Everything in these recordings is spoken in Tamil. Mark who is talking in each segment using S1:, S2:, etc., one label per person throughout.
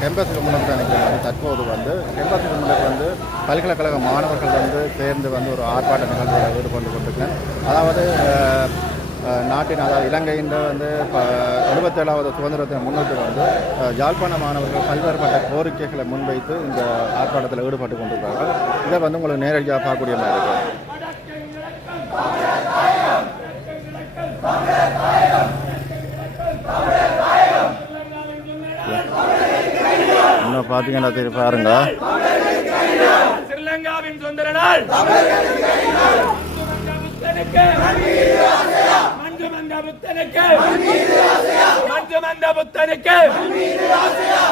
S1: கேம்பஸுக்கு முன்னுக்கு நினைக்கிறேன். தற்போது வந்து கேம்பஸுக்கு கும்பலுக்கு வந்து பல்கலைக்கழக மாணவர்கள் வந்து சேர்ந்து வந்து ஒரு ஆர்ப்பாட்ட நிகழ்வுகளை ஈடுபட்டு கொண்டிருக்கேன் அதாவது நாட்டின் அதாவது இலங்கையின் வந்து எழுபத்தேழாவது சுதந்திரத்தை முன்னிட்டு வந்து யாழ்ப்பாண மாணவர்கள் பல்வேறுபட்ட கோரிக்கைகளை முன்வைத்து இந்த ஆர்ப்பாட்டத்தில் ஈடுபட்டு கொண்டிருக்கிறார்கள். இதை வந்து உங்களுக்கு நேரடியாக பார்க்கக்கூடிய மாதிரி இருக்கு என்ன பார்த்தீங்கன்னா சரி பாருங்க.
S2: ஸ்ரீலங்காவின் சுதந்திர நாள்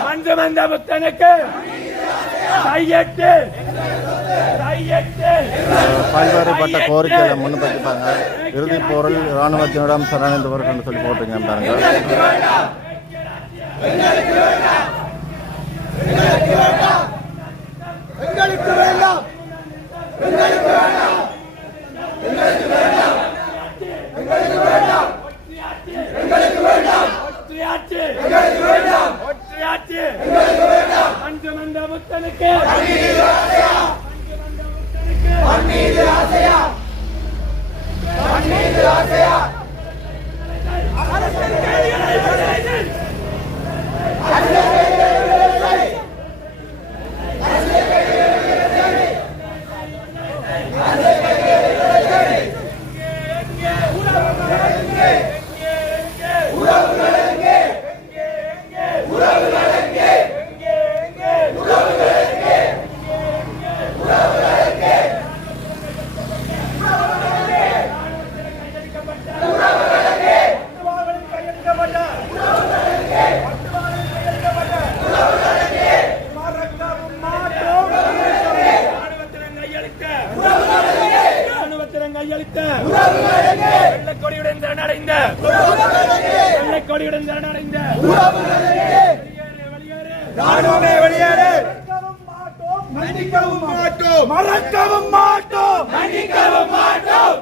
S2: மஞ்சுமந்த புத்தனுக்கு. கையெட்டு.
S1: பல்வேறுபட்ட கோரிக்கைகளை முன்வைப்பாங்க. இறுதி போரில் இராணுவத்தினிடம் சரணடைந்தவர்கள் என்று சொல்லி போட்டிருக்கேன் பாருங்க.
S3: எங்களுக்கு வேண்டாம் எங்களுக்கு வேண்டாம்
S2: எங்களுக்கு வேண்டாம் எங்களுக்கு வேண்டாம் எங்களுக்கு வேண்டாம் எங்களுக்கு வேண்டாம் ஒற்றையாட்சி எங்களுக்கு வேண்டாம் ஒற்றையாட்சி எங்களுக்கு வேண்டாம் அஞ்சு மண்ட முத்தனுக்கு அநீதி ஆசையா அநீதி ஆசையா அநீதி ஆசையா
S3: ராணுவமே வெளியேறு மன்னிக்கவும் மாட்டோம் மறக்கவும் மாட்டோம்
S2: மன்னிக்கவும் மாட்டோம்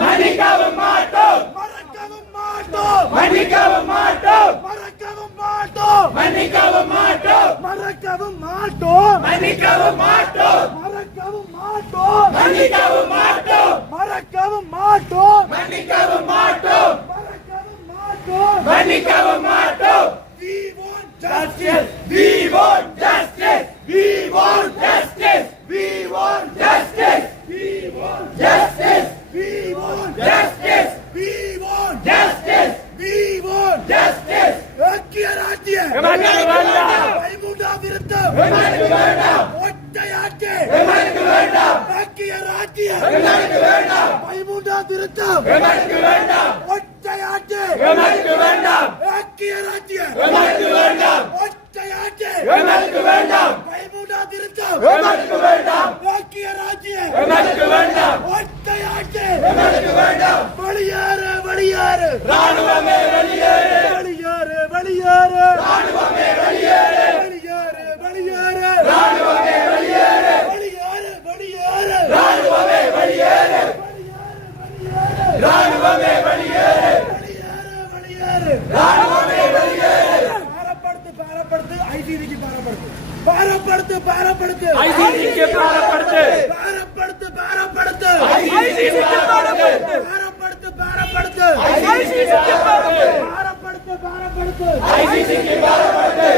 S3: மன்னிக்கவும் மாட்டோம் மறக்கவும் மாட்டோம்
S2: மன்னிக்கவும் மாட்டோம்
S3: மறக்கவும் மாட்டோம்
S2: மன்னிக்கவும் மாட்டோம்
S3: மறக்கவும் மாட்டோம்
S2: மன்னிக்கவும் மாட்டோம்
S3: மறக்கவும் மாட்டோம்
S2: மன்னிக்கவும் மாட்டோம்
S3: மறக்கவும் மாட்டோம்
S2: மன்னிக்கவும் மாட்டோம்
S3: மறக்கவும் மாட்டோம்
S2: மன்னிக்கவும் மாட்டோம்
S3: justice.
S2: We want justice. We want justice.
S3: We want
S2: justice.
S3: We want
S2: justice.
S3: We want
S2: justice.
S3: We want
S2: justice.
S3: We want
S2: justice.
S3: ഒക്കിയ രാജ്യം
S2: മൈമൂണ്ട വിരുദ്ധം
S3: ഒറ്റയാറ്റ് ഒക്കിയ
S2: രാജ്യം മൈമൂണ്ട
S3: വിരുദ്ധം
S2: ഒറ്റയാറ്റ് ഒക്കിയ
S3: രാജ്യം വേണ്ട
S2: எமக்கு வேண்டாம்.
S3: பதிமூன்றாம் திருத்தம்
S2: எமக்கு வேண்டாம்.
S3: ஒற்றையாட்சி
S2: ராஜ்யம் வேண்டாம். எமக்கு வேண்டாம்.
S3: ஒற்றையாட்சி
S2: ஆட்சி வேண்டாம். வேண்டாம்.
S3: ஐக்கிய ராஜ்ய
S2: எமக்கு வேண்டாம்.
S3: வெளியேறு வெளியேறு
S2: ராணுவமே வெளியேறு
S3: வெளியேறு வெளியேறு
S2: ராணுவமே வெளியேறு
S3: வெளியேறு வெளியேறு
S2: ராணுவமே வெளியேறு
S3: வெளியேறு வெளியேறு
S2: ராணுவமே வெளியேறு ராணுவமே வெளியேறு
S3: வெளியேறு வெளியேறு
S2: ராணுவமே
S3: பார படுத்து
S2: ஐசிசிக்கு
S3: பார படுத்து
S2: பார படுத்து
S3: பார படுத்து
S2: ஐசிசிக்கு
S3: பார படுத்து
S2: பார படுத்து பார படுத்து ஐசிசிக்கு பார படுத்து பார படுத்து ஐசிசிக்கு பார படுத்து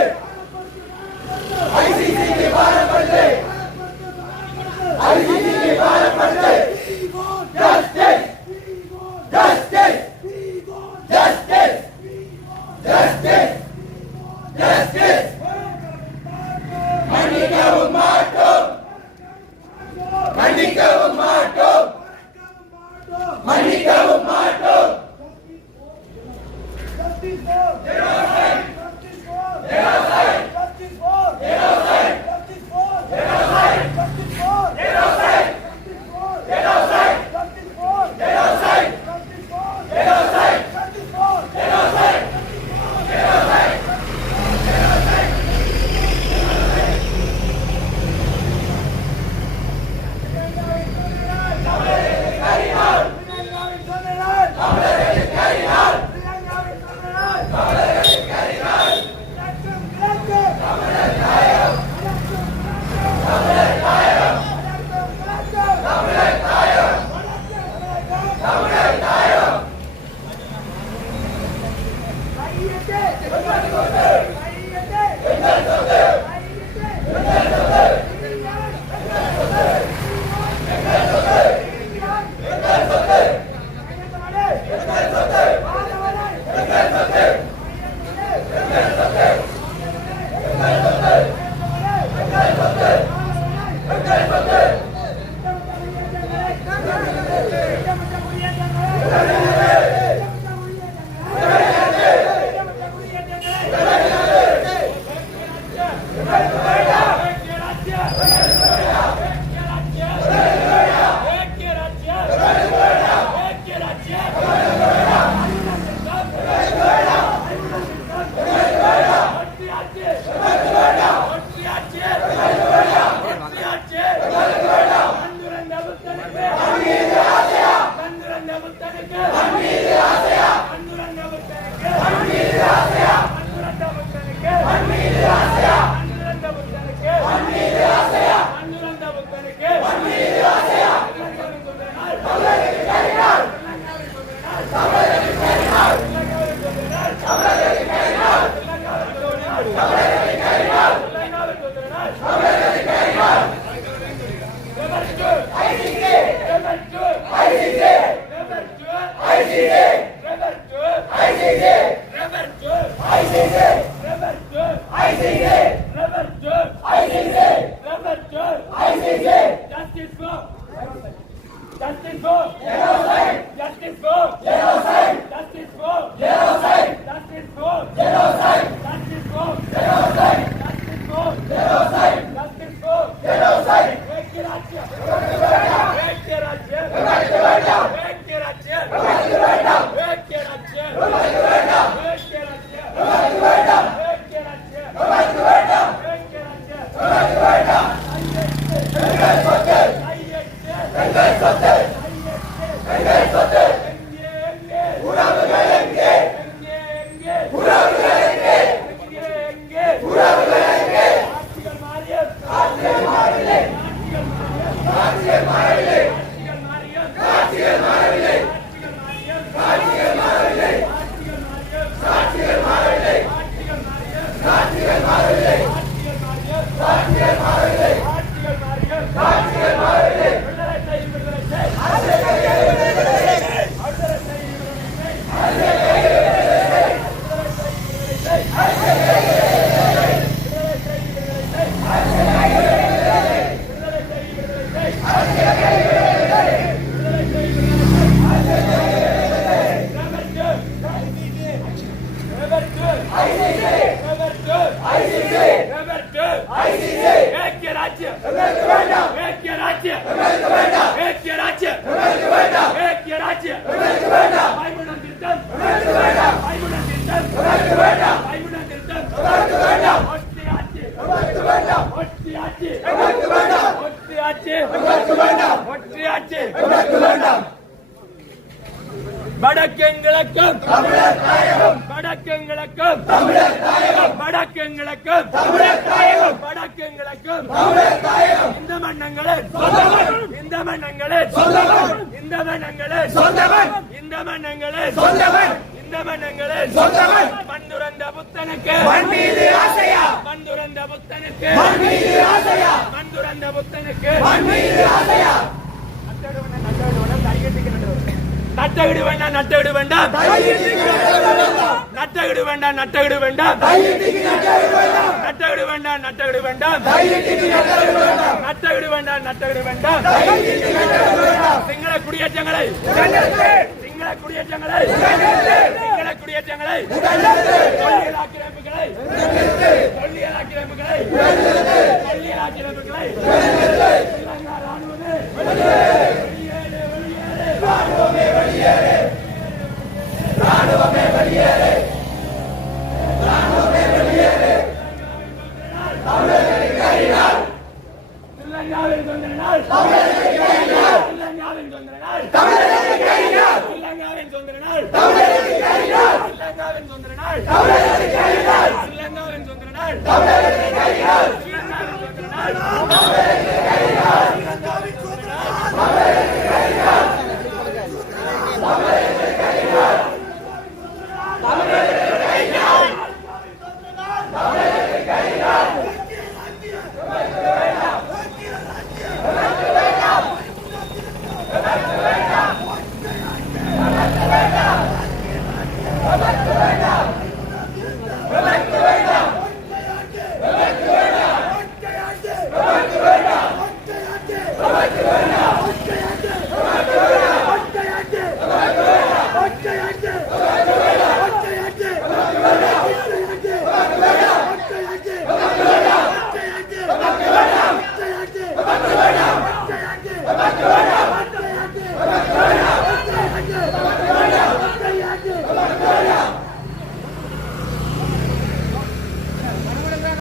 S2: 반미를 하세요. 반미를 하세요. 반미를 하세요. வடக்கெங்கிழக்கம் தமிழர் தாயகம் வடக்கும் கிழக்கும். வடக்கும் கிழக்கும். வடக்கும் கிழக்கும். இந்த மன்னங்களே. இந்த மன்னங்களே. இந்த மன்னங்களே. இந்த மன்னங்களே. இந்த மன்னங்களே. பந்துரந்த புத்தனுக்கு. பந்துரந்த புத்தனுக்கு. பந்துரந்த புத்தனுக்கு. நட்டகிடு வேண்டாம் நட்டகிடு வேண்டாம். நட்டகிடு வேண்டாம் நட்டகிடு வேண்டாம். நட்டகிடு வேண்டாம் நட்டகிடு வேண்டாம். நட்டகிடு வேண்டாம் நட்டகிடு வேண்டாம். சிங்கள குடியேற்றங்களை சிங்கள குடியேற்றங்களை சிங்கள குடியேற்றங்களை தொல்லியல் ஆக்கிரமிப்புகளை தொல்லியல் ஆக்கிரமிப்புகளை தொல்லியல் ஆக்கிரமிப்புகளை ராணுவமே
S3: தமிழகத்தின் கையினால்